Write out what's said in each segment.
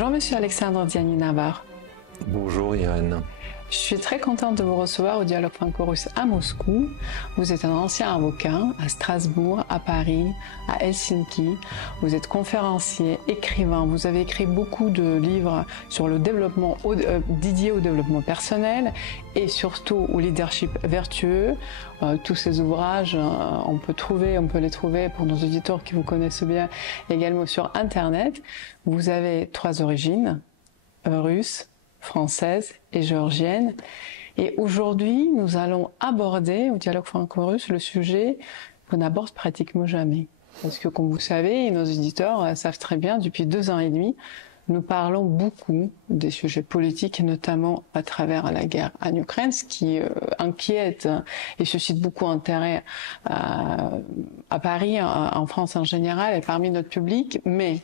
Bonjour Monsieur Alexandre Diani-Navarre. Bonjour Irène. Je suis très contente de vous recevoir au Dialogue franco-russe à Moscou. Vous êtes un ancien avocat à Strasbourg, à Paris, à Helsinki. Vous êtes conférencier, écrivain. Vous avez écrit beaucoup de livres sur le développement dédiés au développement personnel et surtout au leadership vertueux. Tous ces ouvrages, on peut les trouver pour nos auditeurs qui vous connaissent bien également sur Internet. Vous avez 3 origines, russe, française et géorgienne. Et aujourd'hui, nous allons aborder au Dialogue franco-russe le sujet qu'on n'aborde pratiquement jamais. Parce que, comme vous savez, et nos auditeurs savent très bien, depuis 2 ans et demi, nous parlons beaucoup des sujets politiques, et notamment à travers la guerre en Ukraine, ce qui inquiète et suscite beaucoup d'intérêt à Paris, en France en général, et parmi notre public. Mais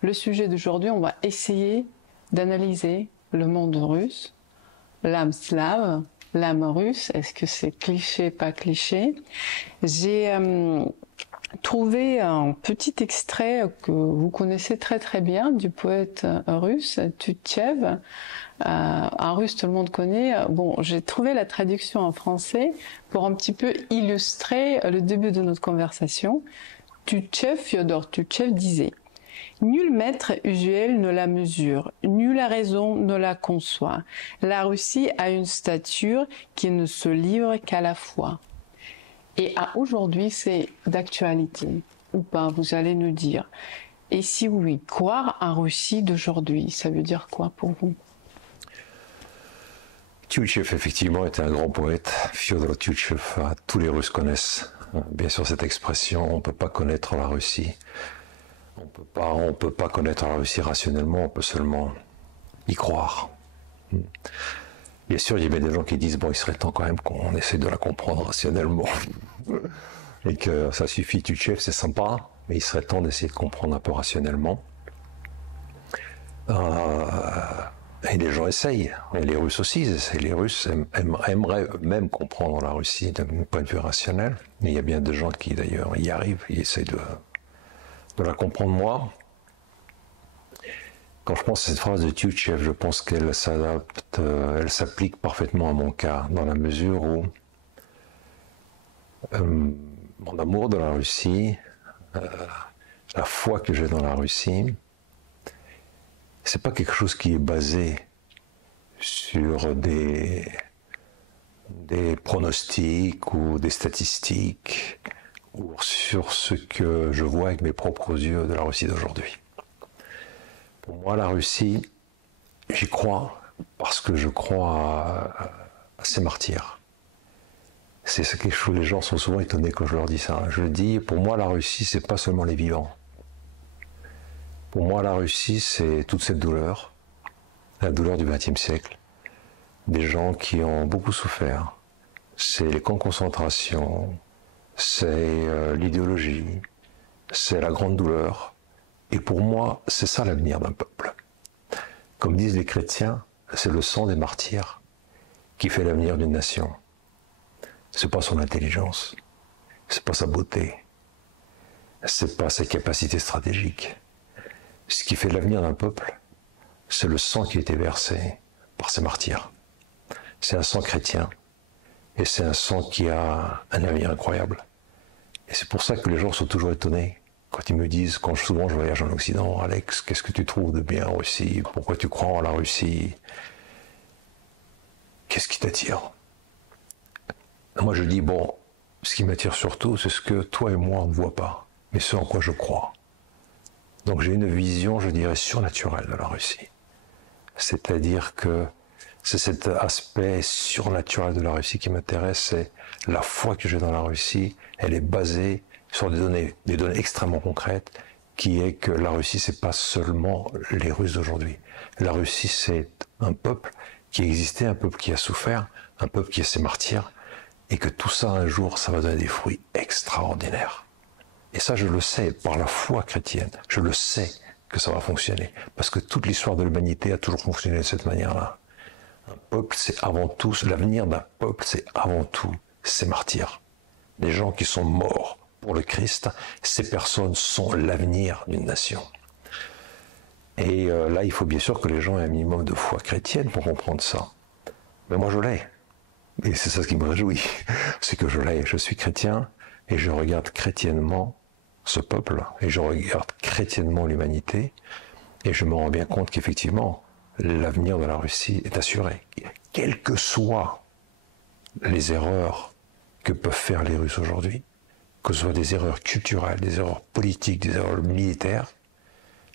le sujet d'aujourd'hui, on va essayer d'analyser le monde russe, l'âme slave, l'âme russe. Est-ce que c'est cliché, pas cliché? J'ai trouvé un petit extrait que vous connaissez très très bien du poète russe Tutchev. En russe, tout le monde connaît. Bon, j'ai trouvé la traduction en français pour un petit peu illustrer le début de notre conversation. Tutchev, Fyodor Tutchev disait: nul maître usuel ne la mesure, nulle raison ne la conçoit. La Russie a une stature qui ne se livre qu'à la foi. Et aujourd'hui, c'est d'actualité, ou pas, vous allez nous dire. Et si oui, croire en Russie d'aujourd'hui, ça veut dire quoi pour vous? Tutchev, effectivement, était un grand poète. Fyodor Tutchev, tous les Russes connaissent bien sûr cette expression, on ne peut pas connaître la Russie. On peut pas connaître la Russie rationnellement, on peut seulement y croire. Bien sûr, il y avait des gens qui disent, bon, il serait temps quand même qu'on essaie de la comprendre rationnellement. Et que ça suffit, Tutchev, c'est sympa, mais il serait temps d'essayer de comprendre un peu rationnellement. Et les gens essayent, et les Russes aussi essayent. Les Russes aimeraient même comprendre la Russie d'un point de vue rationnel, mais il y a bien des gens qui d'ailleurs y arrivent, ils essayent de la comprendre. Moi, quand je pense à cette phrase de Tutchev, je pense qu'elle s'adapte, elle s'applique parfaitement à mon cas, dans la mesure où mon amour de la Russie, la foi que j'ai dans la Russie, c'est pas quelque chose qui est basé sur des pronostics ou des statistiques, ou sur ce que je vois avec mes propres yeux de la Russie d'aujourd'hui. Pour moi, la Russie, j'y crois parce que je crois à ces martyrs. C'est quelque chose, les gens sont souvent étonnés quand je leur dis ça. Je le dis, pour moi, la Russie, c'est pas seulement les vivants. Pour moi, la Russie, c'est toute cette douleur, la douleur du XXe siècle, des gens qui ont beaucoup souffert. C'est les camps de concentration, c'est l'idéologie, c'est la grande douleur. Et pour moi, c'est ça l'avenir d'un peuple. Comme disent les chrétiens, c'est le sang des martyrs qui fait l'avenir d'une nation. C'est pas son intelligence, c'est pas sa beauté, c'est pas sa capacité stratégique. Ce qui fait l'avenir d'un peuple, c'est le sang qui a été versé par ces martyrs. C'est un sang chrétien. Et c'est un sang qui a un avenir incroyable. Et c'est pour ça que les gens sont toujours étonnés quand ils me disent, souvent je voyage en Occident, Alex, qu'est-ce que tu trouves de bien en Russie? Pourquoi tu crois en la Russie? Qu'est-ce qui t'attire? Moi je dis, bon, ce qui m'attire surtout, c'est ce que toi et moi on ne voit pas, mais ce en quoi je crois. Donc j'ai une vision, je dirais, surnaturelle de la Russie. C'est-à-dire que c'est cet aspect surnaturel de la Russie qui m'intéresse, c'est la foi que j'ai dans la Russie, elle est basée sur des données extrêmement concrètes, qui est que la Russie, c'est pas seulement les Russes d'aujourd'hui. La Russie, c'est un peuple qui existait, un peuple qui a souffert, un peuple qui a ses martyrs, et que tout ça, un jour, ça va donner des fruits extraordinaires. Et ça, je le sais, par la foi chrétienne, je le sais que ça va fonctionner, parce que toute l'histoire de l'humanité a toujours fonctionné de cette manière-là. Un peuple, c'est avant tout, l'avenir d'un peuple, c'est avant tout ses martyrs. Les gens qui sont morts pour le Christ, ces personnes sont l'avenir d'une nation. Et là, il faut bien sûr que les gens aient un minimum de foi chrétienne pour comprendre ça. Mais moi, je l'ai. Et c'est ça ce qui me réjouit. C'est que je l'ai. Je suis chrétien et je regarde chrétiennement ce peuple et je regarde chrétiennement l'humanité et je me rends bien compte qu'effectivement, l'avenir de la Russie est assuré. Quelles que soient les erreurs que peuvent faire les Russes aujourd'hui, que ce soit des erreurs culturelles, des erreurs politiques, des erreurs militaires,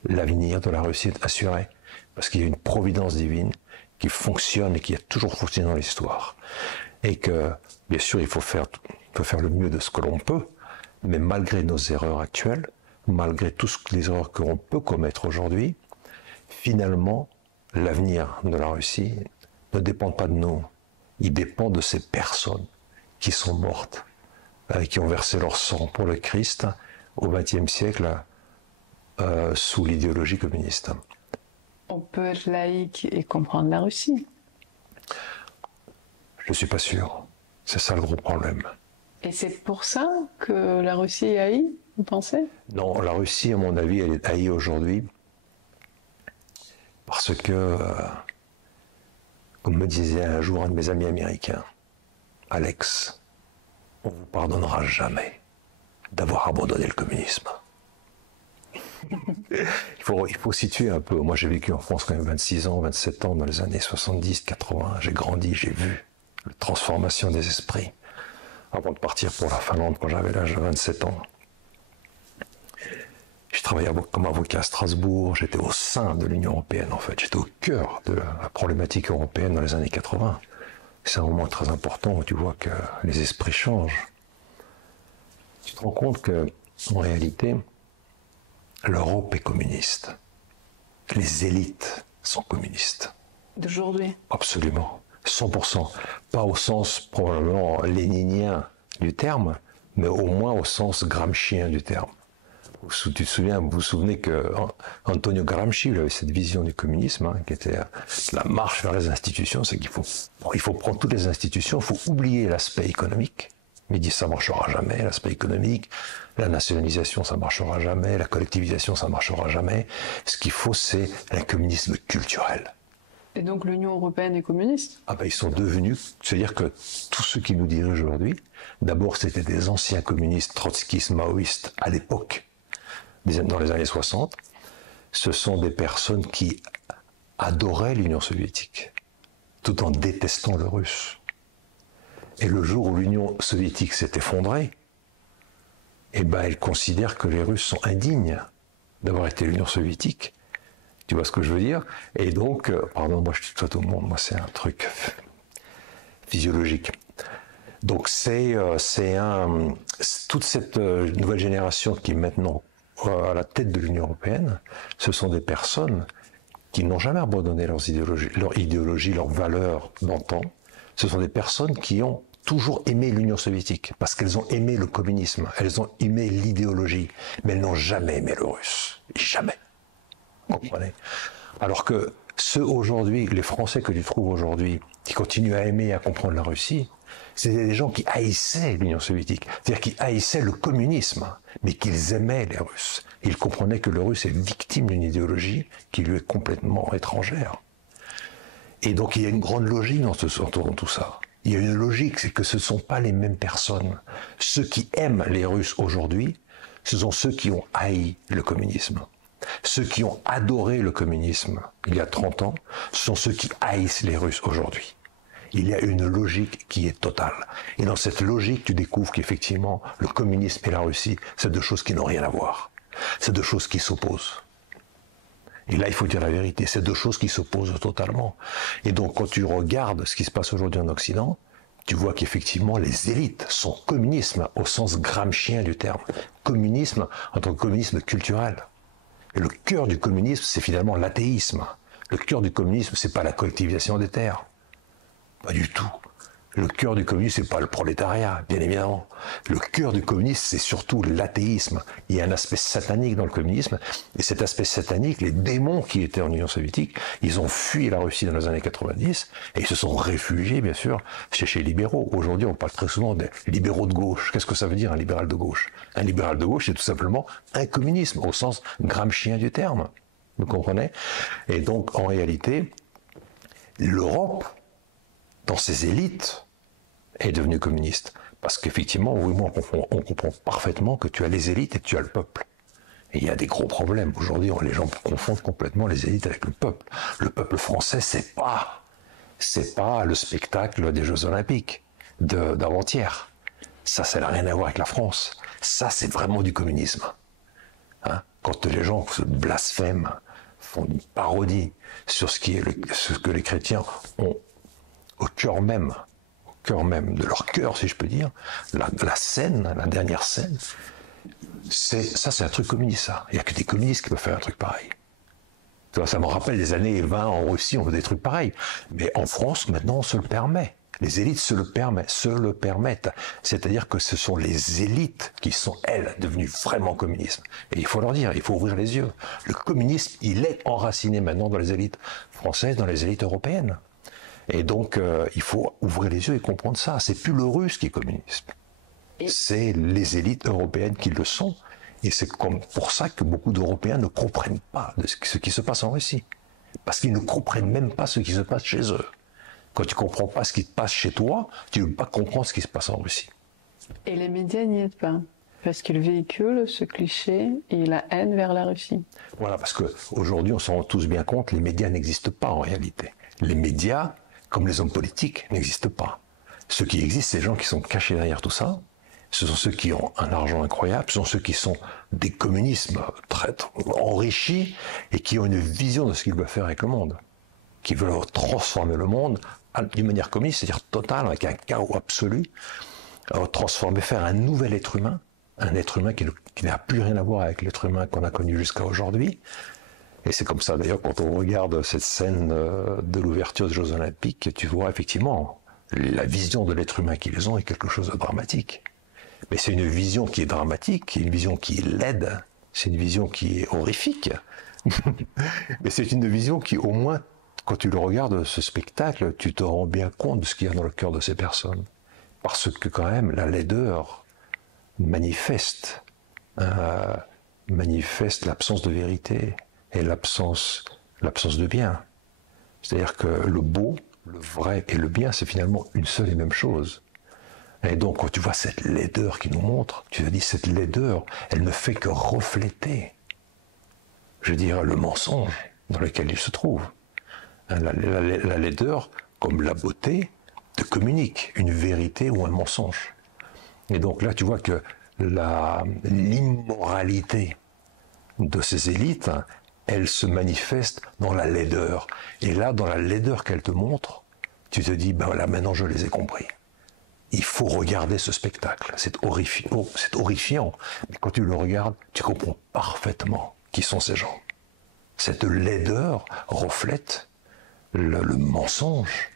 l'avenir de la Russie est assuré. Parce qu'il y a une providence divine qui fonctionne et qui a toujours fonctionné dans l'histoire. Et que, bien sûr, il faut faire le mieux de ce que l'on peut, mais malgré nos erreurs actuelles, malgré toutes les erreurs que l'on peut commettre aujourd'hui, finalement, l'avenir de la Russie ne dépend pas de nous. Il dépend de ces personnes qui sont mortes, qui ont versé leur sang pour le Christ au XXe siècle sous l'idéologie communiste. On peut être laïque et comprendre la Russie. Je ne suis pas sûr. C'est ça le gros problème. Et c'est pour ça que la Russie est haïe, vous pensez? Non, la Russie, à mon avis, elle est haïe aujourd'hui parce que, comme me disait un jour un de mes amis américains, Alex, on ne vous pardonnera jamais d'avoir abandonné le communisme. Il faut situer un peu. Moi, j'ai vécu en France quand même 26 ans, 27 ans, dans les années 70, 80. J'ai grandi, j'ai vu la transformation des esprits avant de partir pour la Finlande quand j'avais l'âge de 27 ans. J'ai travaillé comme avocat à Strasbourg, j'étais au sein de l'Union européenne en fait, j'étais au cœur de la problématique européenne dans les années 80. C'est un moment très important où tu vois que les esprits changent. Tu te rends compte que, en réalité, l'Europe est communiste. Les élites sont communistes. D'aujourd'hui? Absolument. 100%. Pas au sens probablement léninien du terme, mais au moins au sens gramscien du terme. Vous vous souvenez que Antonio Gramsci avait cette vision du communisme, qui était la marche vers les institutions, c'est qu'il faut prendre toutes les institutions, il faut oublier l'aspect économique. Mais il dit ça ne marchera jamais, l'aspect économique, la nationalisation ça ne marchera jamais, la collectivisation ça ne marchera jamais. Ce qu'il faut c'est un communisme culturel. Et donc l'Union européenne est communiste? Ah ben ils sont devenus, c'est-à-dire que tous ceux qui nous dirigent aujourd'hui, d'abord c'était des anciens communistes trotskistes, maoïstes à l'époque, dans les années 60, ce sont des personnes qui adoraient l'Union soviétique, tout en détestant le russe. Et le jour où l'Union soviétique s'est effondrée, eh ben, elle considère que les Russes sont indignes d'avoir été l'Union soviétique. Tu vois ce que je veux dire? Et donc, pardon, moi je tutoie tout le monde, moi c'est un truc physiologique. Donc toute cette nouvelle génération qui est maintenant à la tête de l'Union européenne, ce sont des personnes qui n'ont jamais abandonné leur idéologie, leurs valeurs d'antan. Ce sont des personnes qui ont toujours aimé l'Union soviétique, parce qu'elles ont aimé le communisme, elles ont aimé l'idéologie, mais elles n'ont jamais aimé le russe. Jamais. Vous comprenez? Alors que ceux aujourd'hui, les Français que tu trouves aujourd'hui, qui continuent à aimer et à comprendre la Russie, c'était des gens qui haïssaient l'Union soviétique, c'est-à-dire qui haïssaient le communisme, mais qu'ils aimaient les Russes. Ils comprenaient que le Russe est victime d'une idéologie qui lui est complètement étrangère. Et donc il y a une grande logique dans tout ça. Il y a une logique, c'est que ce ne sont pas les mêmes personnes. Ceux qui aiment les Russes aujourd'hui, ce sont ceux qui ont haï le communisme. Ceux qui ont adoré le communisme il y a 30 ans, ce sont ceux qui haïssent les Russes aujourd'hui. Il y a une logique qui est totale. Et dans cette logique, tu découvres qu'effectivement, le communisme et la Russie, c'est deux choses qui n'ont rien à voir. C'est deux choses qui s'opposent. Et là, il faut dire la vérité, c'est deux choses qui s'opposent totalement. Et donc, quand tu regardes ce qui se passe aujourd'hui en Occident, tu vois qu'effectivement, les élites sont communisme au sens gramscien du terme. Communisme en tant que communisme culturel. Et le cœur du communisme, c'est finalement l'athéisme. Le cœur du communisme, c'est pas la collectivisation des terres. Pas du tout. Le cœur du communisme, c'est pas le prolétariat, bien évidemment. Le cœur du communisme, c'est surtout l'athéisme. Il y a un aspect satanique dans le communisme. Et cet aspect satanique, les démons qui étaient en Union soviétique, ils ont fui la Russie dans les années 90 et ils se sont réfugiés, bien sûr, chez les libéraux. Aujourd'hui, on parle très souvent des libéraux de gauche. Qu'est-ce que ça veut dire, un libéral de gauche? Un libéral de gauche, c'est tout simplement un communisme, au sens gramscien du terme. Vous comprenez? Et donc, en réalité, l'Europe, dans ses élites, est devenue communiste. Parce qu'effectivement, oui, moi, on comprend parfaitement que tu as les élites et tu as le peuple. Et il y a des gros problèmes. Aujourd'hui, les gens confondent complètement les élites avec le peuple. Le peuple français, c'est pas le spectacle des Jeux Olympiques d'avant-hier. Ça n'a rien à voir avec la France. Ça, c'est vraiment du communisme. Hein? Quand les gens se blasphèment, font une parodie sur ce que les chrétiens ont au cœur même de leur cœur, si je peux dire, la dernière scène, c'est un truc communiste, ça. Il n'y a que des communistes qui peuvent faire un truc pareil. Ça me rappelle des années 20 en Russie, on faisait des trucs pareils. Mais en France, maintenant, on se le permet. Les élites se le permettent. C'est-à-dire que ce sont les élites qui sont, elles, devenues vraiment communistes. Et il faut leur dire, il faut ouvrir les yeux. Le communisme, il est enraciné maintenant dans les élites françaises, dans les élites européennes. Et donc, il faut ouvrir les yeux et comprendre ça. C'est plus le russe qui est communiste. C'est les élites européennes qui le sont. Et c'est pour ça que beaucoup d'Européens ne comprennent pas ce qui se passe en Russie. Parce qu'ils ne comprennent même pas ce qui se passe chez eux. Quand tu ne comprends pas ce qui se passe chez toi, tu ne peux pas comprendre ce qui se passe en Russie. Et les médias n'y aident pas. Parce qu'ils véhiculent ce cliché et la haine vers la Russie. Voilà, parce qu'aujourd'hui, on s'en rend tous bien compte, les médias n'existent pas en réalité. Les médias, comme les hommes politiques, n'existent pas. Ceux qui existent, c'est les gens qui sont cachés derrière tout ça. Ce sont ceux qui ont un argent incroyable, ce sont ceux qui sont des communismes très enrichis et qui ont une vision de ce qu'ils veulent faire avec le monde, qui veulent transformer le monde d'une manière communiste, c'est-à-dire totale, avec un chaos absolu, transformer, faire un nouvel être humain, un être humain qui n'a plus rien à voir avec l'être humain qu'on a connu jusqu'à aujourd'hui. Et c'est comme ça d'ailleurs quand on regarde cette scène de l'ouverture des Jeux Olympiques, tu vois effectivement la vision de l'être humain qu'ils ont est quelque chose de dramatique. Mais c'est une vision qui est dramatique, une vision qui est laide, c'est une vision qui est horrifique. Mais c'est une vision qui, au moins, quand tu le regardes, ce spectacle, tu te rends bien compte de ce qu'il y a dans le cœur de ces personnes. Parce que quand même, la laideur manifeste l'absence de vérité et l'absence de bien. C'est-à-dire que le beau, le vrai et le bien, c'est finalement une seule et même chose. Et donc, quand tu vois cette laideur qui nous montre, tu te dis, cette laideur, elle ne fait que refléter, je dirais, le mensonge dans lequel il se trouve. La laideur, comme la beauté, te communique une vérité ou un mensonge. Et donc là, tu vois que l'immoralité de ces élites, elle se manifeste dans la laideur. Et là, dans la laideur qu'elle te montre, tu te dis, ben là, maintenant, je les ai compris. Il faut regarder ce spectacle. C'est horrifiant. Mais quand tu le regardes, tu comprends parfaitement qui sont ces gens. Cette laideur reflète le mensonge.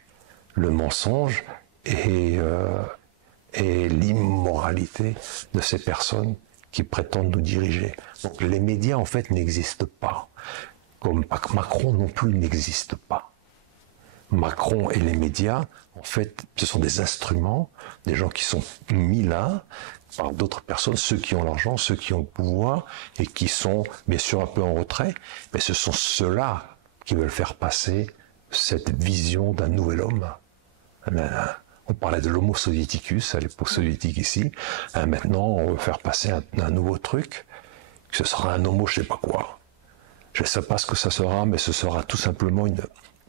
Le mensonge et l'immoralité de ces personnes qui prétendent nous diriger. Donc les médias, en fait, n'existent pas. Comme Macron non plus n'existe pas. Macron et les médias, en fait, ce sont des instruments, des gens qui sont mis là par d'autres personnes, ceux qui ont l'argent, ceux qui ont le pouvoir et qui sont bien sûr un peu en retrait, mais ce sont ceux-là qui veulent faire passer cette vision d'un nouvel homme. On parlait de l'homo soviéticus à l'époque soviétique ici, maintenant on veut faire passer un nouveau truc, ce sera un homo je sais pas quoi. Je ne sais pas ce que ça sera, mais ce sera tout simplement une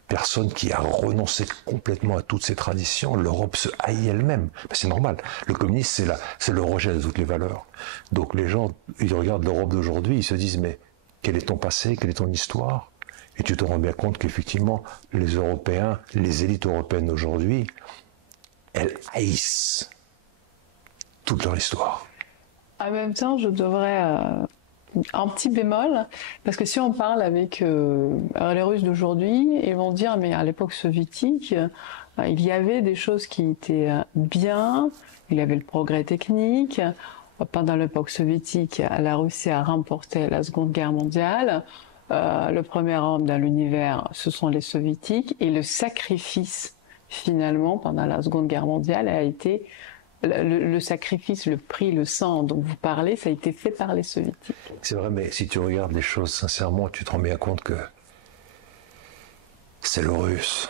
personne qui a renoncé complètement à toutes ses traditions. L'Europe se haït elle-même. C'est normal. Le communisme, c'est le rejet de toutes les valeurs. Donc les gens, ils regardent l'Europe d'aujourd'hui, ils se disent, mais quel est ton passé, quelle est ton histoire? Et tu te rends bien compte qu'effectivement, les Européens, les élites européennes d'aujourd'hui, elles haïssent toute leur histoire. En même temps, je devrais un petit bémol, parce que si on parle avec les Russes d'aujourd'hui, ils vont dire, mais à l'époque soviétique, il y avait des choses qui étaient bien, il y avait le progrès technique. Pendant l'époque soviétique, la Russie a remporté la Seconde Guerre mondiale. Le premier homme dans l'univers, ce sont les soviétiques, et le sacrifice, finalement, pendant la Seconde Guerre mondiale, a été le sacrifice, le prix, le sang dont vous parlez, ça a été fait par les soviétiques. C'est vrai, mais si tu regardes les choses sincèrement, tu te rends bien compte que c'est le russe.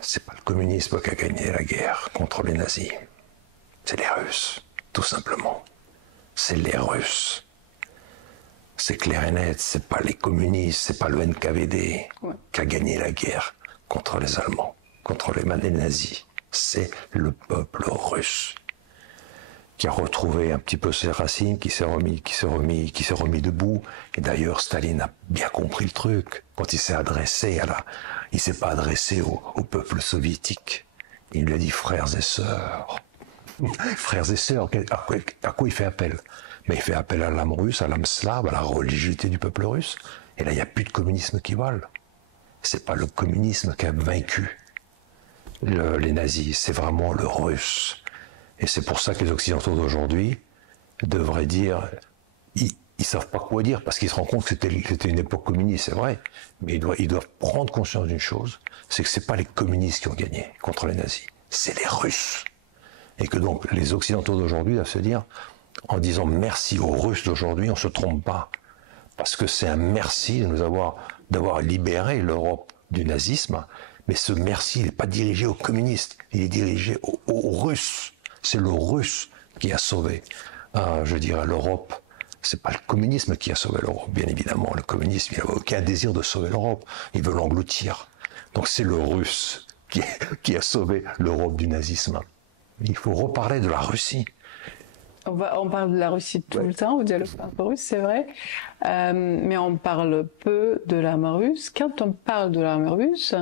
C'est pas le communisme qui a gagné la guerre contre les nazis. C'est les Russes, tout simplement. C'est les Russes. C'est clair et net, c'est pas les communistes, c'est pas le NKVD qui a gagné la guerre contre les Allemands, contre les nazis. C'est le peuple russe qui a retrouvé un petit peu ses racines, qui s'est remis debout. Et d'ailleurs, Staline a bien compris le truc. Quand il s'est adressé il s'est pas adressé au peuple soviétique. Il lui a dit frères et sœurs. Frères et sœurs, à quoi il fait appel? Mais il fait appel à l'âme russe, à l'âme slave, à la religiosité du peuple russe. Et là, il n'y a plus de communisme qui vole. C'est pas le communisme qui a vaincu les nazis, c'est vraiment le russe. Et c'est pour ça que les Occidentaux d'aujourd'hui devraient dire, ils savent pas quoi dire, parce qu'ils se rendent compte que c'était une époque communiste, c'est vrai, mais ils doivent prendre conscience d'une chose, c'est que c'est pas les communistes qui ont gagné contre les nazis, c'est les Russes. Et que donc les Occidentaux d'aujourd'hui doivent se dire, en disant merci aux Russes d'aujourd'hui, on ne se trompe pas, parce que c'est un merci d'avoir libéré l'Europe du nazisme, mais ce merci, il n'est pas dirigé aux communistes, il est dirigé aux Russes. C'est le Russe qui a sauvé, je dirais, l'Europe. C'est pas le communisme qui a sauvé l'Europe, bien évidemment. Le communisme, il n'a aucun désir de sauver l'Europe. Il veut l'engloutir. Donc c'est le Russe qui a sauvé l'Europe du nazisme. Il faut reparler de la Russie. On parle de la Russie tout le temps, au dialogue franco-russe, c'est vrai, mais on parle peu de l'arme russe. Quand on parle de l'arme russe,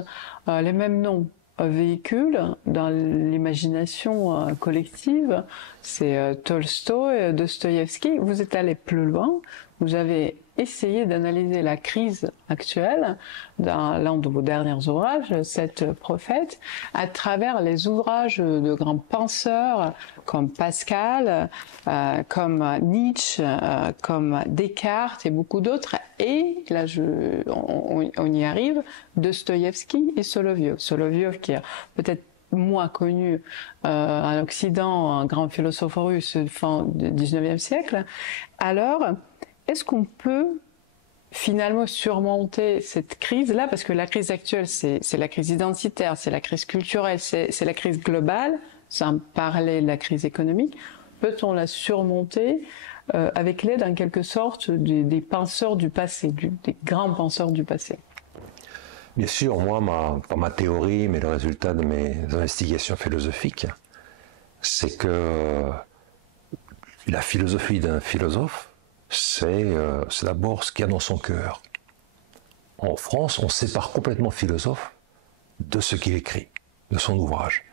les mêmes noms véhiculent dans l'imagination collective. C'est Tolstoï, Dostoïevski. Vous êtes allé plus loin, vous avez essayé d'analyser la crise actuelle dans l'un de vos derniers ouvrages, Sept prophètes, à travers les ouvrages de grands penseurs comme Pascal, comme Nietzsche, comme Descartes et beaucoup d'autres. Et là, on y arrive, Dostoïevski et Solovyov. Solovyov qui est peut-être moins connu en Occident, un grand philosophe russe fin du 19e siècle. Alors, est-ce qu'on peut finalement surmonter cette crise-là? Parce que la crise actuelle, c'est la crise identitaire, c'est la crise culturelle, c'est la crise globale, sans parler de la crise économique. Peut-on la surmonter avec l'aide, en quelque sorte, des penseurs du passé, des grands penseurs du passé? Bien sûr, moi, pas ma théorie, mais le résultat de mes investigations philosophiques, c'est que la philosophie d'un philosophe, c'est d'abord ce qu'il y a dans son cœur. En France, on sépare complètement le philosophe de ce qu'il écrit, de son ouvrage.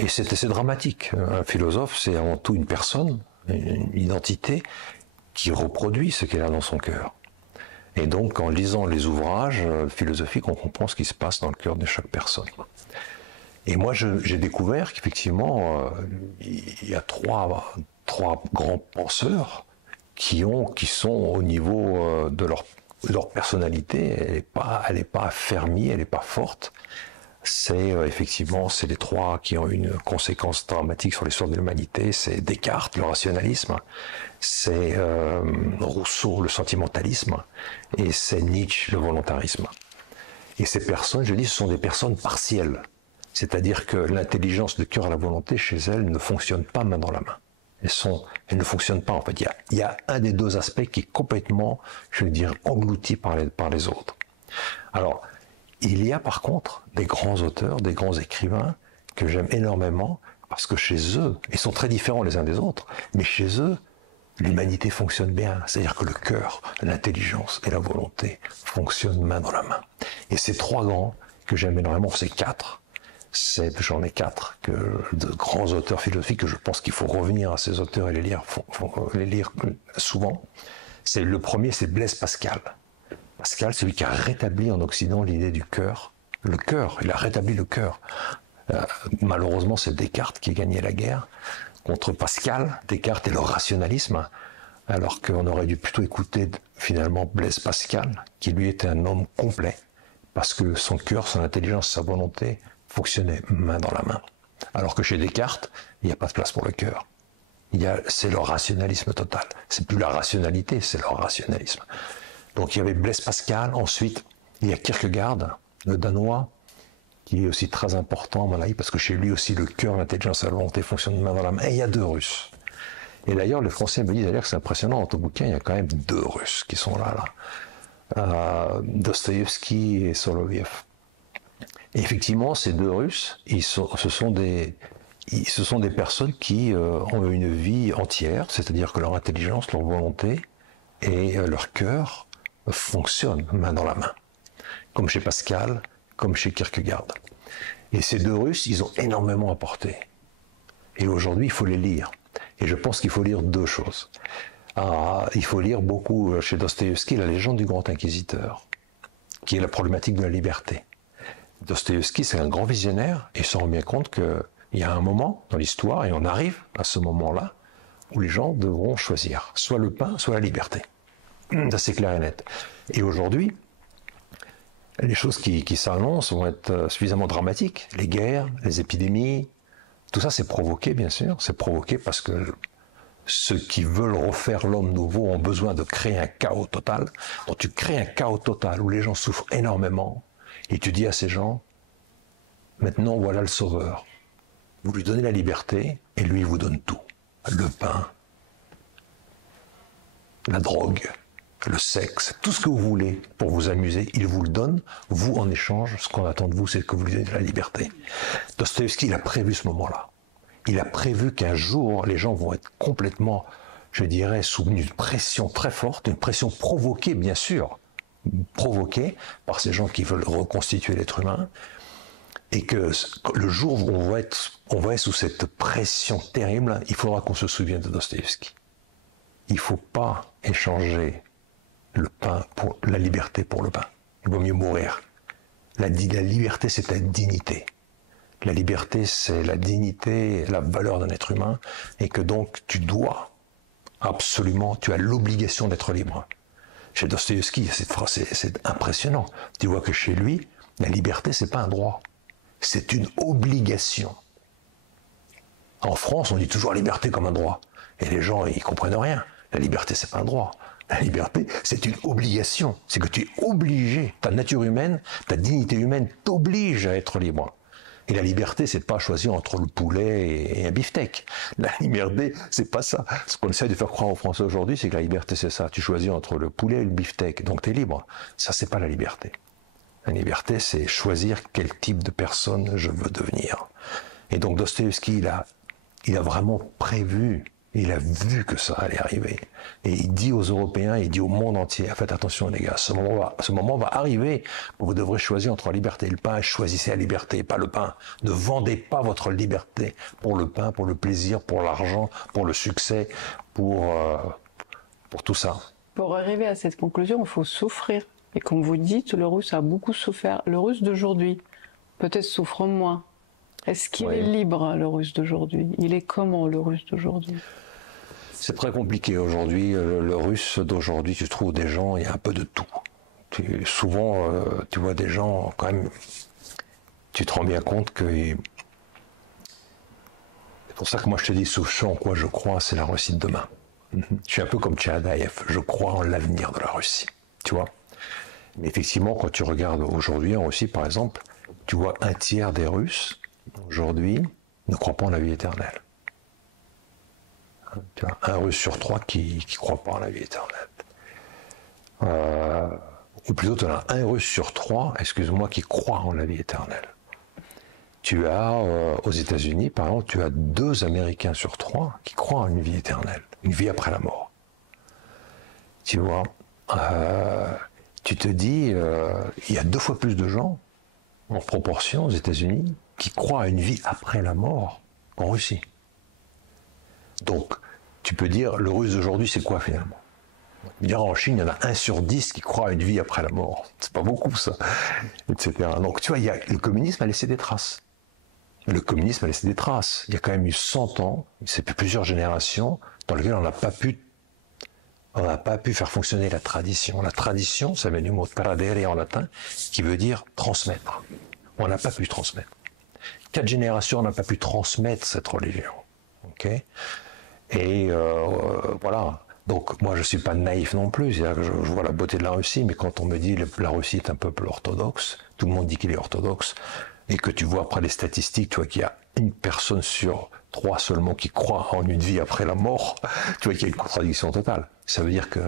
Et c'est assez dramatique. Un philosophe, c'est avant tout une personne, une identité qui reproduit ce qu'elle a dans son cœur. Et donc, en lisant les ouvrages philosophiques, on comprend ce qui se passe dans le cœur de chaque personne. Et moi, j'ai découvert qu'effectivement, il y a trois grands penseurs qui sont au niveau de leur personnalité. Elle n'est pas affermie, elle n'est pas forte. Effectivement, c'est les trois qui ont une conséquence dramatique sur l'histoire de l'humanité. C'est Descartes, le rationalisme, c'est Rousseau, le sentimentalisme, et c'est Nietzsche, le volontarisme. Et ces personnes, je dis, ce sont des personnes partielles. C'est-à-dire que l'intelligence de cœur à la volonté, chez elles, ne fonctionne pas main dans la main. Elles ne fonctionnent pas, en fait. Il y a un des deux aspects qui est complètement, je veux dire, englouti par les autres. Alors, il y a par contre des grands auteurs, des grands écrivains que j'aime énormément, parce que chez eux, ils sont très différents les uns des autres, mais chez eux, l'humanité fonctionne bien. C'est-à-dire que le cœur, l'intelligence et la volonté fonctionnent main dans la main. Et ces trois grands que j'aime énormément, c'est quatre. J'en ai quatre de grands auteurs philosophiques que je pense qu'il faut revenir à ces auteurs et les lire souvent. Le premier, c'est Blaise Pascal. Pascal, celui qui a rétabli en Occident l'idée du cœur. Le cœur, il a rétabli le cœur. Malheureusement, c'est Descartes qui a gagné la guerre contre Pascal. Descartes et le rationalisme, alors qu'on aurait dû plutôt écouter finalement Blaise Pascal, qui lui était un homme complet, parce que son cœur, son intelligence, sa volonté fonctionnaient main dans la main. Alors que chez Descartes, il n'y a pas de place pour le cœur. C'est le rationalisme total. C'est plus la rationalité, c'est le rationalisme. Donc il y avait Blaise Pascal, ensuite il y a Kierkegaard, le Danois, qui est aussi très important à mon avis, parce que chez lui aussi le cœur, l'intelligence et la volonté fonctionnent main dans la main. Et il y a 2 Russes. Et d'ailleurs, les Français me disent d'ailleurs que c'est impressionnant, dans ton bouquin, il y a quand même 2 Russes qui sont là. Dostoïevski et Soloviev. Et effectivement, ces 2 Russes, ce sont des personnes qui ont une vie entière, c'est-à-dire que leur intelligence, leur volonté et leur cœur fonctionnent main dans la main, comme chez Pascal, comme chez Kierkegaard. Et ces 2 Russes, ils ont énormément apporté. Et aujourd'hui, il faut les lire. Et je pense qu'il faut lire 2 choses. Il faut lire beaucoup chez Dostoïevski la légende du grand inquisiteur, qui est la problématique de la liberté. Dostoïevski, c'est un grand visionnaire, et il se rend bien compte qu'il y a un moment dans l'histoire, et on arrive à ce moment-là, où les gens devront choisir, soit le pain, soit la liberté. Ça, c'est clair et net. Et aujourd'hui, les choses qui s'annoncent vont être suffisamment dramatiques. Les guerres, les épidémies, tout ça c'est provoqué, bien sûr. C'est provoqué parce que ceux qui veulent refaire l'homme nouveau ont besoin de créer un chaos total. Donc tu crées un chaos total où les gens souffrent énormément. Et tu dis à ces gens, maintenant voilà le sauveur. Vous lui donnez la liberté et lui il vous donne tout. Le pain, la drogue, le sexe, tout ce que vous voulez pour vous amuser, il vous le donne. Vous, en échange, ce qu'on attend de vous, c'est que vous lui donnez la liberté. Dostoïevski, il a prévu ce moment-là. Il a prévu qu'un jour, les gens vont être complètement, je dirais, sous une pression très forte, une pression provoquée, bien sûr, provoquée par ces gens qui veulent reconstituer l'être humain, et que le jour où on va être sous cette pression terrible, il faudra qu'on se souvienne de Dostoïevski. Il ne faut pas échanger le pain pour la liberté pour le pain. Il vaut mieux mourir. La liberté, c'est la dignité. La liberté, c'est la dignité, la valeur d'un être humain, et que donc tu dois absolument, tu as l'obligation d'être libre. Chez Dostoïevski, cette phrase, c'est impressionnant. Tu vois que chez lui, la liberté, c'est pas un droit, c'est une obligation. En France, on dit toujours liberté comme un droit, et les gens, ils comprennent rien. La liberté, c'est pas un droit. La liberté, c'est une obligation. C'est que tu es obligé. Ta nature humaine, ta dignité humaine t'oblige à être libre. Et la liberté, c'est pas choisir entre le poulet et un beefsteak. La liberté, c'est pas ça. Ce qu'on essaie de faire croire aux Français aujourd'hui, c'est que la liberté, c'est ça. Tu choisis entre le poulet et le beefsteak, donc tu es libre. Ça, c'est pas la liberté. La liberté, c'est choisir quel type de personne je veux devenir. Et donc Dostoïevski, il a vraiment prévu. Il a vu que ça allait arriver. Et il dit aux Européens, il dit au monde entier, faites attention les gars, ce moment va arriver où vous devrez choisir entre la liberté et le pain. Choisissez la liberté, pas le pain. Ne vendez pas votre liberté pour le pain, pour le plaisir, pour l'argent, pour le succès, pour tout ça. Pour arriver à cette conclusion, il faut souffrir. Et comme vous dites, le Russe a beaucoup souffert. Le Russe d'aujourd'hui, peut-être souffre moins. Est-ce qu'il est libre, le Russe d'aujourd'hui? Il est comment, le Russe d'aujourd'hui? C'est très compliqué aujourd'hui. Le Russe d'aujourd'hui, tu trouves des gens, il y a un peu de tout. Souvent, tu vois des gens, quand même, tu te rends bien compte que... C'est pour ça que moi je te dis, ce en quoi je crois, c'est la Russie de demain. Je suis un peu comme Tchadaïev, je crois en l'avenir de la Russie, tu vois. Mais effectivement, quand tu regardes aujourd'hui en Russie, par exemple, tu vois un tiers des Russes, aujourd'hui, ne croient pas en la vie éternelle. Tu vois, un Russe sur 3 qui ne croit pas en la vie éternelle. Ou plutôt, tu as un Russe sur 3, excuse-moi, qui croit en la vie éternelle. Tu as, aux États-Unis, par exemple, tu as 2 Américains sur 3 qui croient en une vie éternelle, une vie après la mort. Tu vois, tu te dis, il y a 2 fois plus de gens, en proportion aux États-Unis, qui croient à une vie après la mort qu'en Russie. Donc, tu peux dire, le Russe d'aujourd'hui, c'est quoi finalement? Tu diras, en Chine, il y en a 1 sur 10 qui croit à une vie après la mort. C'est pas beaucoup, ça, etc. Donc, tu vois, le communisme a laissé des traces. Le communisme a laissé des traces. Il y a quand même eu 100 ans, c'est plusieurs générations, dans lesquelles on n'a pas pu faire fonctionner la tradition. La tradition, ça vient du mot tradere en latin, qui veut dire transmettre. On n'a pas pu transmettre. 4 générations n'ont pas pu transmettre cette religion. Okay, et voilà. Donc moi je ne suis pas naïf non plus, c'est-à-dire que je vois la beauté de la Russie, mais quand on me dit que la Russie est un peuple orthodoxe, tout le monde dit qu'il est orthodoxe, et que tu vois après les statistiques, tu vois qu'il y a une personne sur 3 seulement qui croit en une vie après la mort, tu vois qu'il y a une contradiction totale. Ça veut dire que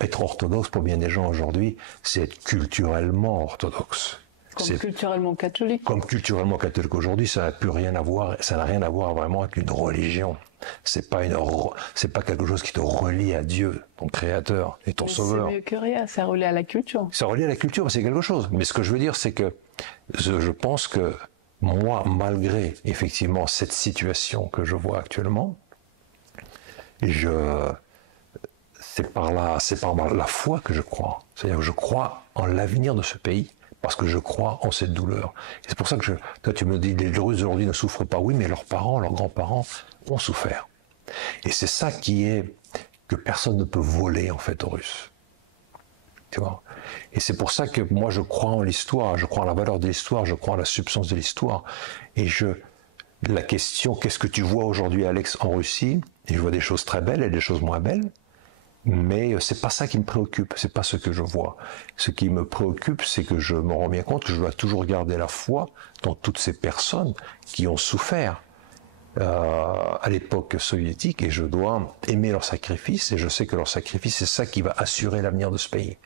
être orthodoxe pour bien des gens aujourd'hui, c'est être culturellement orthodoxe. Comme culturellement catholique. Comme culturellement catholique aujourd'hui, ça n'a plus rien à voir, ça n'a rien à voir vraiment avec une religion. C'est pas quelque chose qui te relie à Dieu, ton créateur et ton sauveur. C'est mieux que rien, ça relie à la culture. Ça relie à la culture, c'est quelque chose. Mais ce que je veux dire, c'est que je pense que moi, malgré effectivement cette situation que je vois actuellement, c'est par la foi que je crois. C'est-à-dire que je crois en l'avenir de ce pays. Parce que je crois en cette douleur. Et c'est pour ça que toi tu me dis, les Russes aujourd'hui ne souffrent pas. Oui, mais leurs parents, leurs grands-parents ont souffert. Et c'est ça que personne ne peut voler en fait aux Russes. Tu vois ? Et c'est pour ça que moi je crois en l'histoire, je crois en la valeur de l'histoire, je crois en la substance de l'histoire. Et la question, qu'est-ce que tu vois aujourd'hui, Alex, en Russie ? Et je vois des choses très belles et des choses moins belles. Mais c'est pas ça qui me préoccupe, c'est pas ce que je vois. Ce qui me préoccupe, c'est que je me rends bien compte que je dois toujours garder la foi dans toutes ces personnes qui ont souffert à l'époque soviétique, et je dois aimer leur sacrifice, et je sais que leur sacrifice, c'est ça qui va assurer l'avenir de ce pays.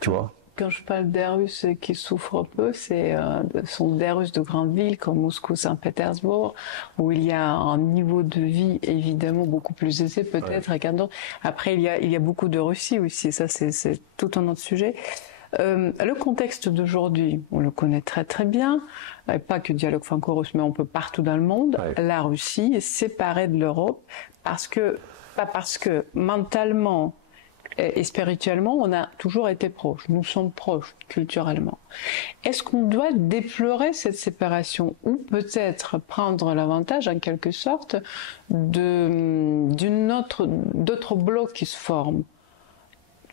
Tu vois ? Quand je parle des Russes qui souffrent peu, ce sont des Russes de grandes villes comme Moscou, Saint-Pétersbourg, où il y a un niveau de vie évidemment beaucoup plus aisé peut-être qu'à d'autres. Après, il y a beaucoup de Russie aussi, ça c'est tout un autre sujet. Le contexte d'aujourd'hui, on le connaît très très bien, pas que dialogue franco-russe, mais on peut partout dans le monde. Ouais. La Russie est séparée de l'Europe pas parce que mentalement et spirituellement, on a toujours été proches. Nous sommes proches culturellement. Est-ce qu'on doit déplorer cette séparation ou peut-être prendre l'avantage, en quelque sorte, d'autres blocs qui se forment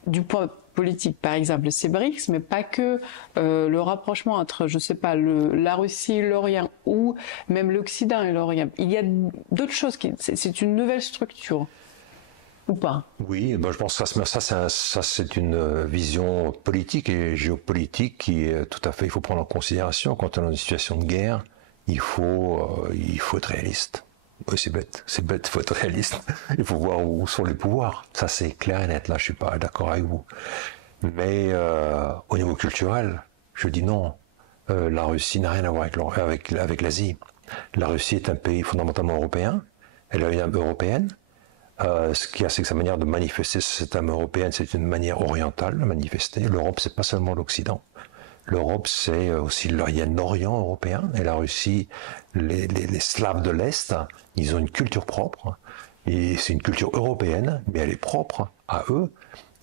du point politique, par exemple, c'est BRICS, mais pas que le rapprochement entre, je sais pas, la Russie, l'Orient ou même l'Occident et l'Orient. Il y a d'autres choses c'est une nouvelle structure. Ou pas ? Oui, ben je pense que ça c'est une vision politique et géopolitique qui est tout à fait, il faut prendre en considération. Quand on est dans une situation de guerre, il faut être réaliste. Oui, c'est bête, il faut être réaliste. Il faut voir où sont les pouvoirs. Ça c'est clair et net, là je suis pas d'accord avec vous. Mais au niveau culturel, je dis non. La Russie n'a rien à voir avec l'Asie. La Russie est un pays fondamentalement européen, elle est une âme européenne. Ce qu'il y a, c'est que sa manière de manifester cette âme européenne, c'est une manière orientale de manifester. L'Europe, c'est pas seulement l'Occident. L'Europe, c'est aussi, il y a un Orient européen, et la Russie, les Slaves de l'Est, ils ont une culture propre, et c'est une culture européenne, mais elle est propre à eux,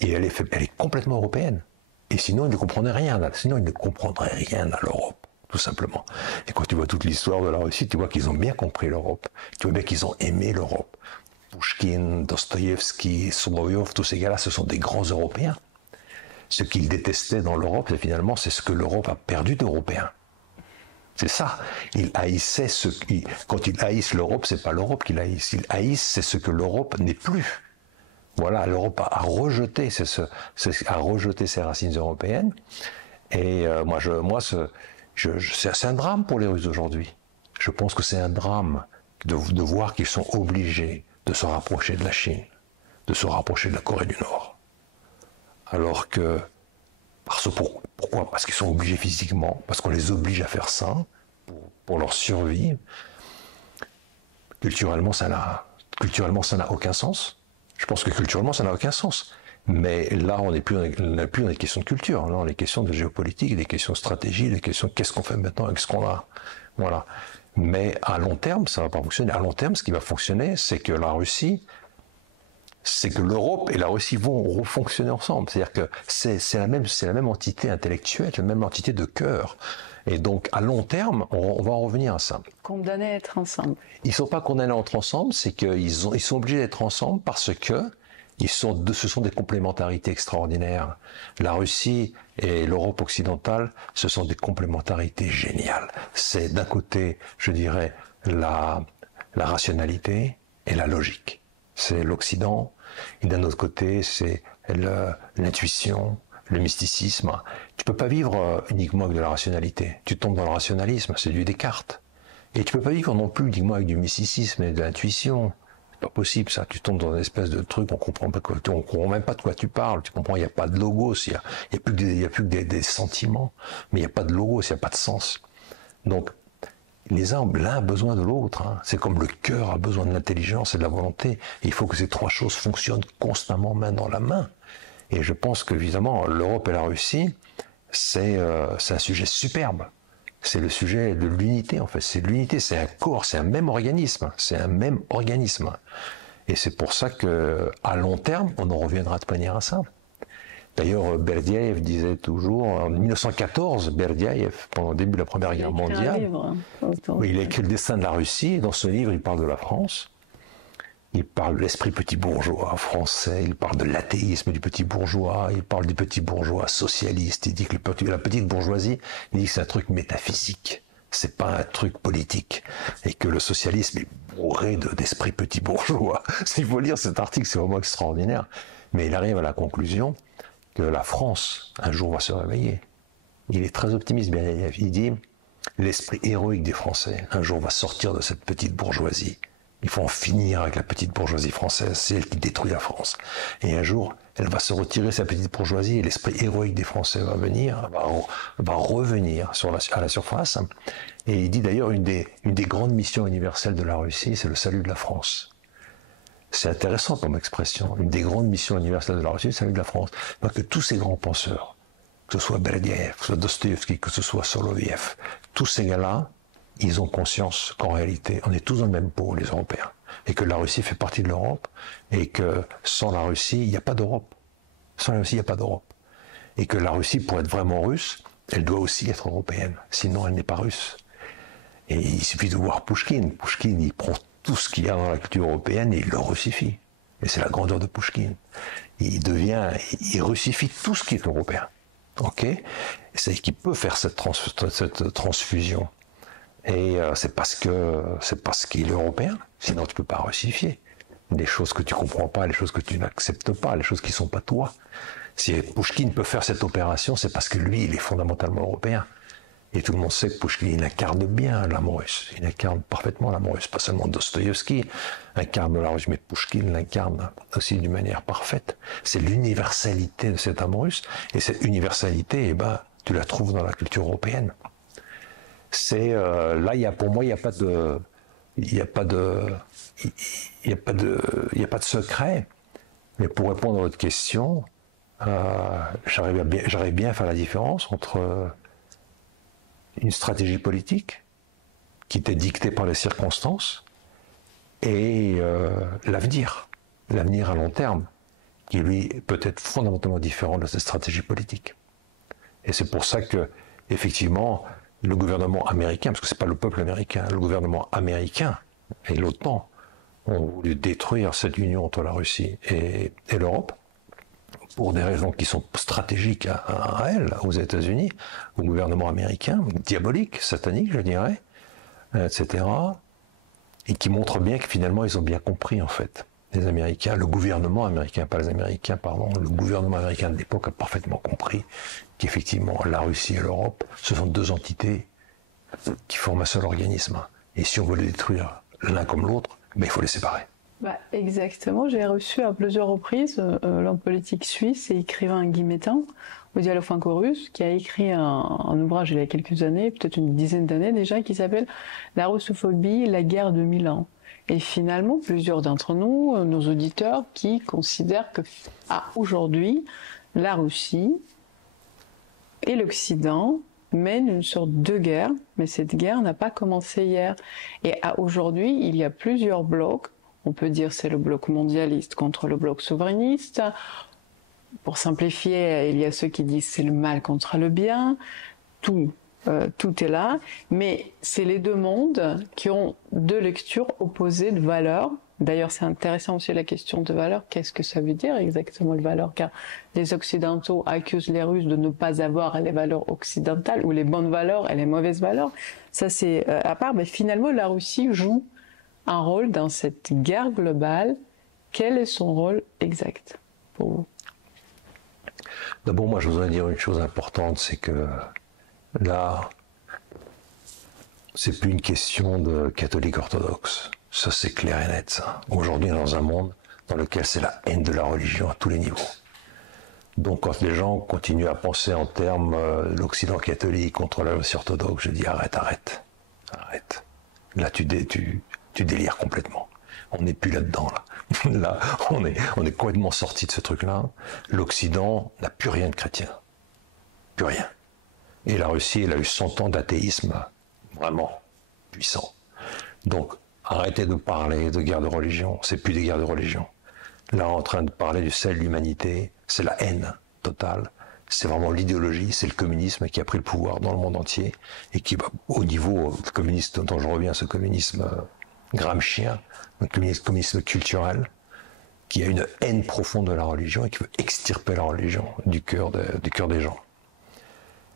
et elle est complètement européenne. Et sinon, ils ne comprendraient rien, sinon ils ne comprendraient rien à l'Europe, tout simplement. Et quand tu vois toute l'histoire de la Russie, tu vois qu'ils ont bien compris l'Europe, tu vois bien qu'ils ont aimé l'Europe. Pouchkine, Dostoïevski, Soloviev, tous ces gars-là, ce sont des grands Européens. Ce qu'ils détestaient dans l'Europe, c'est ce que l'Europe a perdu d'Européens. C'est ça. Ils haïssaient quand ils haïssent l'Europe, c'est pas l'Europe qu'ils haïssent. Ils haïssent, c'est ce que l'Europe n'est plus. Voilà, l'Europe a rejeté, a rejeté ses racines européennes. Et c'est un drame pour les Russes aujourd'hui. Je pense que c'est un drame de voir qu'ils sont obligés de se rapprocher de la Chine, de se rapprocher de la Corée du Nord. Alors que, pourquoi ? Parce qu'ils sont obligés physiquement, parce qu'on les oblige à faire ça, pour leur survie. Culturellement, ça n'a aucun sens. Je pense que culturellement, ça n'a aucun sens. Mais là, on n'est plus dans les questions de culture. Là, on est des questions de géopolitique, des questions de stratégie, des questions de qu'est-ce qu'on fait maintenant avec ce qu'on a. Voilà. Mais à long terme, ça ne va pas fonctionner. À long terme, ce qui va fonctionner, c'est que l'Europe et la Russie vont fonctionner ensemble. C'est-à-dire que c'est la même entité intellectuelle, la même entité de cœur. Et donc, à long terme, on va en revenir à ça. Condamnés à être ensemble. Ils ne sont pas condamnés à être ensemble, c'est qu'ils sont obligés d'être ensemble parce que Ce sont des complémentarités extraordinaires. La Russie et l'Europe occidentale, ce sont des complémentarités géniales. C'est d'un côté, je dirais, la rationalité et la logique. C'est l'Occident, et d'un autre côté, c'est l'intuition, le mysticisme. Tu peux pas vivre uniquement avec de la rationalité. Tu tombes dans le rationalisme, c'est du Descartes. Et tu peux pas vivre non plus uniquement avec du mysticisme et de l'intuition. Pas possible ça, tu tombes dans une espèce de truc, on comprend même pas de quoi tu parles, tu comprends, il n'y a pas de logos, il y a plus que des sentiments, mais il n'y a pas de logos, il n'y a pas de sens. Donc, l'un a besoin de l'autre, hein. C'est comme le cœur a besoin de l'intelligence et de la volonté, et il faut que ces trois choses fonctionnent constamment main dans la main. Et je pense qu'évidemment, l'Europe et la Russie, c'est un sujet superbe. C'est le sujet de l'unité, en fait. C'est l'unité, c'est un corps, c'est un même organisme. C'est un même organisme. Et c'est pour ça qu'à long terme, on en reviendra de manière à ça. D'ailleurs, Berdyaev disait toujours, en 1914, Berdyaev, pendant le début de la Première Guerre mondiale, il a écrit Le destin de la Russie, et dans ce livre, il parle de la France. Il parle de l'esprit petit bourgeois français, il parle de l'athéisme du petit bourgeois, il parle du petit bourgeois socialiste, il dit que la petite bourgeoisie, il dit que c'est un truc métaphysique, c'est pas un truc politique, et que le socialisme est bourré d'esprit petit bourgeois. Il faut lire cet article, c'est vraiment extraordinaire. Mais il arrive à la conclusion que la France, un jour, va se réveiller. Il est très optimiste, Berdyaev. Il dit, l'esprit héroïque des Français, un jour, va sortir de cette petite bourgeoisie. Il faut en finir avec la petite bourgeoisie française, c'est elle qui détruit la France. Et un jour, elle va se retirer, sa petite bourgeoisie, et l'esprit héroïque des Français va revenir à la surface. Et il dit d'ailleurs, une des grandes missions universelles de la Russie, c'est le salut de la France. C'est intéressant comme expression. Une des grandes missions universelles de la Russie, c'est le salut de la France. Donc que tous ces grands penseurs, que ce soit Berdyaev, que ce soit Dostoïevski, que ce soit Soloviev, tous ces gars-là, ils ont conscience qu'en réalité, on est tous dans le même pot, les Européens, et que la Russie fait partie de l'Europe, et que sans la Russie, il n'y a pas d'Europe. Sans la Russie, il n'y a pas d'Europe. Et que la Russie, pour être vraiment russe, elle doit aussi être européenne, sinon elle n'est pas russe. Et il suffit de voir Pouchkine. Pouchkine, il prend tout ce qu'il y a dans la culture européenne et il le russifie. Et c'est la grandeur de Pouchkine. Il russifie tout ce qui est européen. Ok ? C'est qu'il peut faire cette transfusion. Et c'est parce qu'il est européen, sinon tu peux pas russifier. Les choses que tu comprends pas, les choses que tu n'acceptes pas, les choses qui sont pas toi. Si Pouchkine peut faire cette opération, c'est parce que lui, il est fondamentalement européen. Et tout le monde sait que Pouchkine, il incarne bien l'âme russe. Il incarne parfaitement l'âme russe. Pas seulement Dostoïevski incarne la Russie, mais Pouchkine l'incarne aussi d'une manière parfaite. C'est l'universalité de cette âme russe. Et cette universalité, eh ben, tu la trouves dans la culture européenne. Là, pour moi, il n'y a pas de secret. Mais pour répondre à votre question, j'arrive bien à faire la différence entre une stratégie politique qui était dictée par les circonstances et l'avenir à long terme, qui lui peut être fondamentalement différent de cette stratégie politique. Et c'est pour ça que, effectivement, le gouvernement américain, parce que c'est pas le peuple américain, le gouvernement américain et l'OTAN ont voulu détruire cette union entre la Russie et l'Europe pour des raisons qui sont stratégiques à elles, aux États-Unis, au gouvernement américain, diabolique, satanique, je dirais, etc. Et qui montrent bien que finalement ils ont bien compris en fait. Les Américains, le gouvernement américain, pas les Américains, pardon, le gouvernement américain de l'époque a parfaitement compris qu'effectivement la Russie et l'Europe, ce sont deux entités qui forment un seul organisme. Et si on veut les détruire l'un comme l'autre, ben, il faut les séparer. Exactement, j'ai reçu à plusieurs reprises l'homme politique suisse et écrivain Guy Métain, au Dialogue franco-russe, qui a écrit un ouvrage il y a quelques années, peut-être une dizaine d'années déjà, qui s'appelle « La russophobie, la guerre de 1000 ans ». Et finalement, plusieurs d'entre nous, nos auditeurs, qui considèrent que aujourd'hui, la Russie et l'Occident mènent une sorte de guerre, mais cette guerre n'a pas commencé hier. Et aujourd'hui, il y a plusieurs blocs. On peut dire c'est le bloc mondialiste contre le bloc souverainiste. Pour simplifier, il y a ceux qui disent c'est le mal contre le bien. Tout est là, mais c'est les deux mondes qui ont deux lectures opposées de valeurs, D'ailleurs, c'est intéressant aussi la question de valeur. Qu'est-ce que ça veut dire exactement le valeur? Car les Occidentaux accusent les Russes de ne pas avoir les valeurs occidentales, ou les bonnes valeurs et les mauvaises valeurs. Ça, c'est à part. Mais finalement, la Russie joue un rôle dans cette guerre globale. Quel est son rôle exact pour vous? D'abord, moi, je voudrais dire une chose importante, c'est que là, c'est plus une question de catholique orthodoxe. Ça, c'est clair et net, ça. Aujourd'hui, on est dans un monde dans lequel c'est la haine de la religion à tous les niveaux. Donc, quand les gens continuent à penser en termes de l'Occident catholique contre la Russie orthodoxe, je dis arrête. Là, tu délires complètement. On n'est plus là-dedans, là. Là, on est complètement sorti de ce truc-là. L'Occident n'a plus rien de chrétien. Plus rien. Et la Russie, elle a eu 100 ans d'athéisme vraiment puissant. Donc, arrêtez de parler de guerre de religion. C'est plus des guerres de religion. Là, on est en train de parler du sel de l'humanité. C'est la haine totale. C'est vraiment l'idéologie, c'est le communisme qui a pris le pouvoir dans le monde entier et qui, au niveau communiste, dont je reviens, ce communisme gramscien, un communisme culturel, qui a une haine profonde de la religion et qui veut extirper la religion du cœur des gens.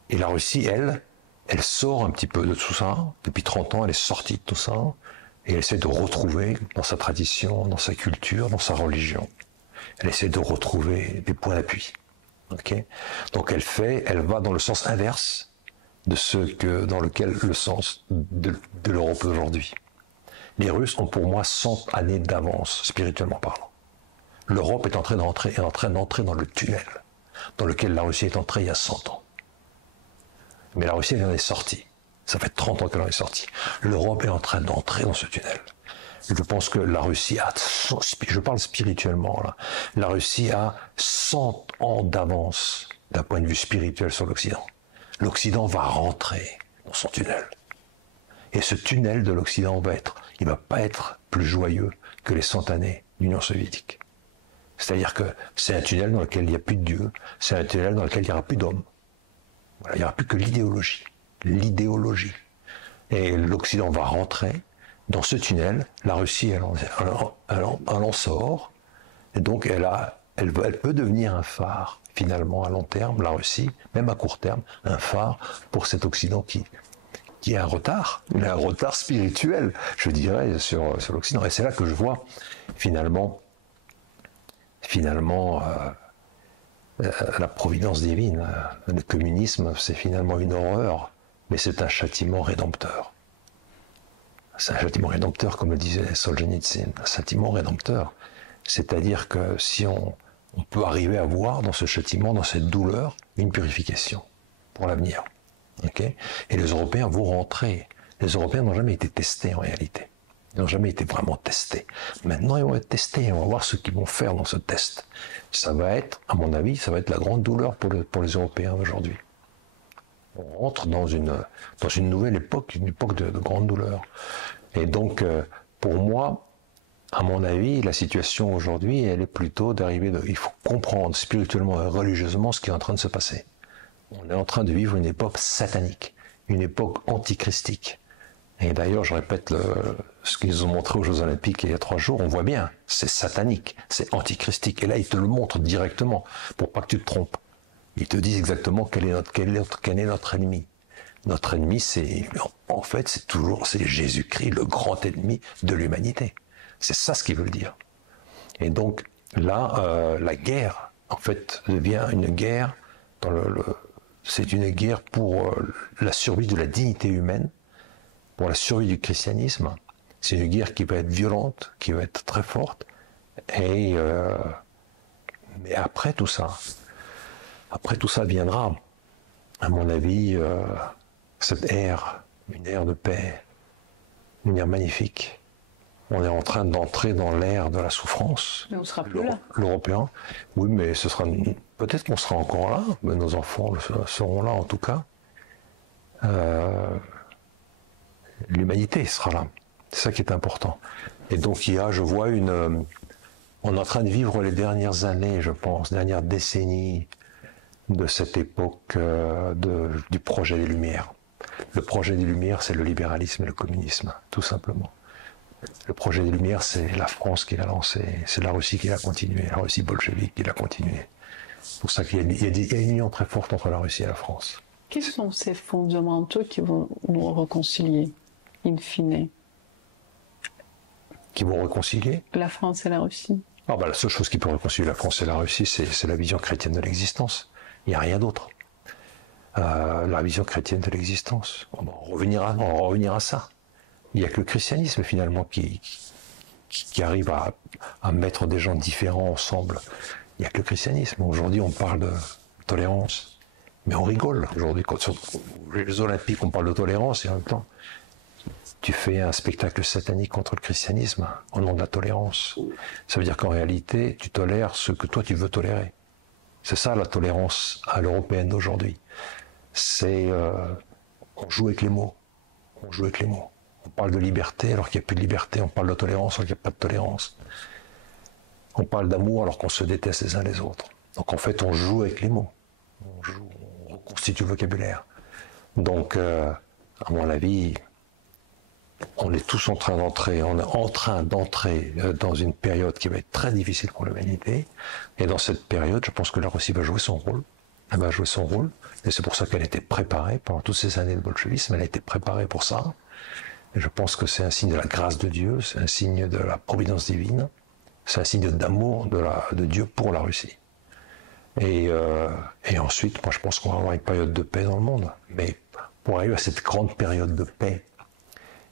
Et la Russie, elle sort un petit peu de tout ça. Depuis 30 ans, elle est sortie de tout ça et elle essaie de retrouver dans sa tradition, dans sa culture, dans sa religion. Elle essaie de retrouver des points d'appui. Okay. Donc elle va dans le sens inverse de dans lequel le sens de l'Europe aujourd'hui. Les Russes ont pour moi 100 années d'avance, spirituellement parlant. L'Europe est en train d'entrer dans le tunnel dans lequel la Russie est entrée il y a 100 ans. Mais la Russie, elle en est sortie. Ça fait 30 ans qu'elle en est sortie. L'Europe est en train d'entrer dans ce tunnel. Je pense que la Russie je parle spirituellement là, la Russie a 100 ans d'avance d'un point de vue spirituel sur l'Occident. L'Occident va rentrer dans son tunnel. Et ce tunnel de l'Occident il va pas être plus joyeux que les 100 années d'Union soviétique. C'est-à-dire que c'est un tunnel dans lequel il n'y a plus de Dieu, c'est un tunnel dans lequel il n'y aura plus d'hommes. Voilà, il n'y aura plus que l'idéologie. L'idéologie. Et l'Occident va rentrer dans ce tunnel. La Russie, elle en sort. Et donc, elle peut devenir un phare, finalement, à long terme, la Russie, même à court terme, un phare pour cet Occident qui a un retard. Il a un retard spirituel, je dirais, sur l'Occident. Et c'est là que je vois, finalement la providence divine. Le communisme, c'est finalement une horreur, mais c'est un châtiment rédempteur. C'est un châtiment rédempteur, comme le disait Solzhenitsyn, un châtiment rédempteur. C'est-à-dire que si on peut arriver à voir dans ce châtiment, dans cette douleur, une purification pour l'avenir. Okay. Et les Européens vont rentrer. Les Européens n'ont jamais été testés en réalité. Ils n'ont jamais été vraiment testés. Maintenant, ils vont être testés. On va voir ce qu'ils vont faire dans ce test. Ça va être, à mon avis, ça va être la grande douleur pour les Européens aujourd'hui. On rentre dans une nouvelle époque, une époque de grande douleur. Et donc, pour moi, à mon avis, la situation aujourd'hui, elle est plutôt il faut comprendre spirituellement et religieusement ce qui est en train de se passer. On est en train de vivre une époque satanique, une époque antichristique. Et d'ailleurs, je répète ce qu'ils ont montré aux Jeux Olympiques il y a 3 jours, on voit bien, c'est satanique, c'est antichristique. Et là, ils te le montrent directement, pour pas que tu te trompes. Ils te disent exactement quel est notre ennemi. Notre ennemi, en fait, c'est Jésus-Christ, le grand ennemi de l'humanité. C'est ça ce qu'ils veulent dire. Et donc, là, la guerre, en fait, devient une guerre c'est une guerre pour la survie de la dignité humaine, pour la survie du christianisme. C'est une guerre qui va être violente, qui va être très forte. Mais après tout ça viendra, à mon avis, cette ère, une ère de paix, une ère magnifique. On est en train d'entrer dans l'ère de la souffrance. Mais on sera plus là. L'Européen. Oui, mais peut-être qu'on sera encore là, mais nos enfants seront là en tout cas. L'humanité sera là. C'est ça qui est important. Et donc je vois on est en train de vivre les dernières années, je pense, dernières décennies de cette époque du projet des Lumières. Le projet des Lumières, c'est le libéralisme et le communisme, tout simplement. Le projet des Lumières, c'est la France qui l'a lancé, c'est la Russie qui l'a continué, la Russie bolchevique qui l'a continué. C'est pour ça qu'il y a une union très forte entre la Russie et la France. Quels sont ces fondamentaux qui vont nous réconcilier, in fine? Qui vont réconcilier La France et la Russie. La seule chose qui peut réconcilier la France et la Russie, c'est la vision chrétienne de l'existence. Il n'y a rien d'autre. La vision chrétienne de l'existence. On va en revenir à ça. Il n'y a que le christianisme finalement qui arrive à mettre des gens différents ensemble. Il n'y a que le christianisme. Aujourd'hui, on parle de tolérance, mais on rigole. Aujourd'hui, sur les Olympiques, on parle de tolérance et en même temps, tu fais un spectacle satanique contre le christianisme au nom de la tolérance. Ça veut dire qu'en réalité, tu tolères ce que toi tu veux tolérer. C'est ça la tolérance à l'européenne d'aujourd'hui. C'est on joue avec les mots. On joue avec les mots. On parle de liberté alors qu'il n'y a plus de liberté. On parle de tolérance alors qu'il n'y a pas de tolérance. On parle d'amour alors qu'on se déteste les uns les autres. Donc en fait, on joue avec les mots. On reconstitue le vocabulaire. Donc, à mon avis, on est tous on est en train d'entrer dans une période qui va être très difficile pour l'humanité. Et dans cette période, je pense que la Russie va jouer son rôle. Elle va jouer son rôle. Et c'est pour ça qu'elle était préparée pendant toutes ces années de bolchevisme. Elle a été préparée pour ça. Et je pense que c'est un signe de la grâce de Dieu, c'est un signe de la providence divine, c'est un signe d'amour de Dieu pour la Russie. Et ensuite, moi je pense qu'on va avoir une période de paix dans le monde. Mais pour arriver à cette grande période de paix,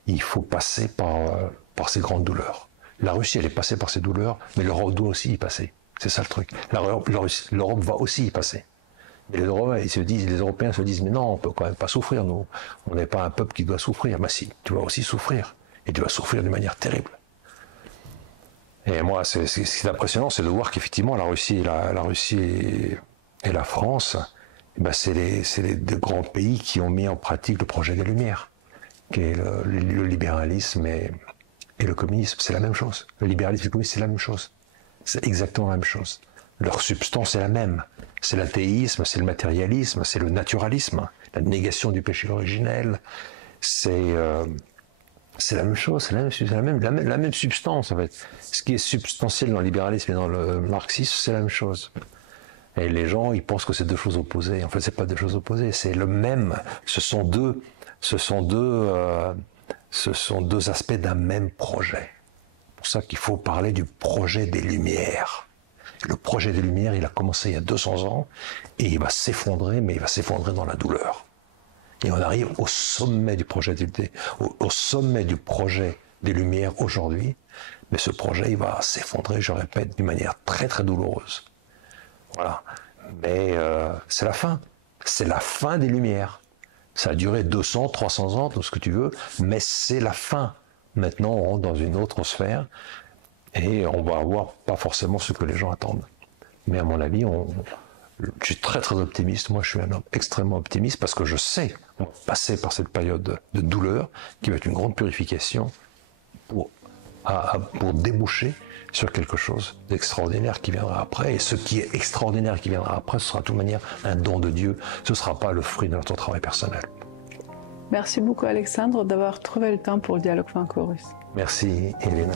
il faut passer par ces grandes douleurs. La Russie, elle est passée par ces douleurs, mais l'Europe doit aussi y passer. C'est ça le truc. L'Europe va aussi y passer. Mais les Européens se disent, mais non, on peut quand même pas souffrir, nous. On n'est pas un peuple qui doit souffrir. Mais si, tu vas aussi souffrir. Et tu vas souffrir d'une manière terrible. Et moi, ce qui est impressionnant, c'est de voir qu'effectivement, la Russie et la France, c'est les deux grands pays qui ont mis en pratique le projet des Lumières, qui est le libéralisme et le communisme. C'est la même chose. Le libéralisme et le communisme, c'est la même chose. C'est exactement la même chose. Leur substance est la même. C'est l'athéisme, c'est le matérialisme, c'est le naturalisme, la négation du péché originel. C'est la même chose, c'est la même substance en fait. Ce qui est substantiel dans le libéralisme et dans le marxisme, c'est la même chose. Et les gens, ils pensent que c'est deux choses opposées. En fait, c'est pas deux choses opposées, c'est le même. Ce sont deux aspects d'un même projet. C'est pour ça qu'il faut parler du projet des Lumières. Le projet des Lumières, il a commencé il y a 200 ans et il va s'effondrer, mais il va s'effondrer dans la douleur. Et on arrive au sommet du projet au sommet du projet des Lumières aujourd'hui, mais ce projet, il va s'effondrer, je répète, d'une manière très très douloureuse. Voilà. Mais c'est la fin. C'est la fin des Lumières. Ça a duré 200, 300 ans, tout ce que tu veux, mais c'est la fin. Maintenant, on rentre dans une autre sphère et on va avoir pas forcément ce que les gens attendent. Mais à mon avis, je suis très très optimiste. Moi, je suis un homme extrêmement optimiste parce que je sais qu'on va passer par cette période de douleur qui va être une grande purification pour déboucher sur quelque chose d'extraordinaire qui viendra après. Et ce qui est extraordinaire qui viendra après, ce sera de toute manière un don de Dieu. Ce ne sera pas le fruit de notre travail personnel. Merci beaucoup Alexandre d'avoir trouvé le temps pour Dialogue Franco-Russe. Merci Elena.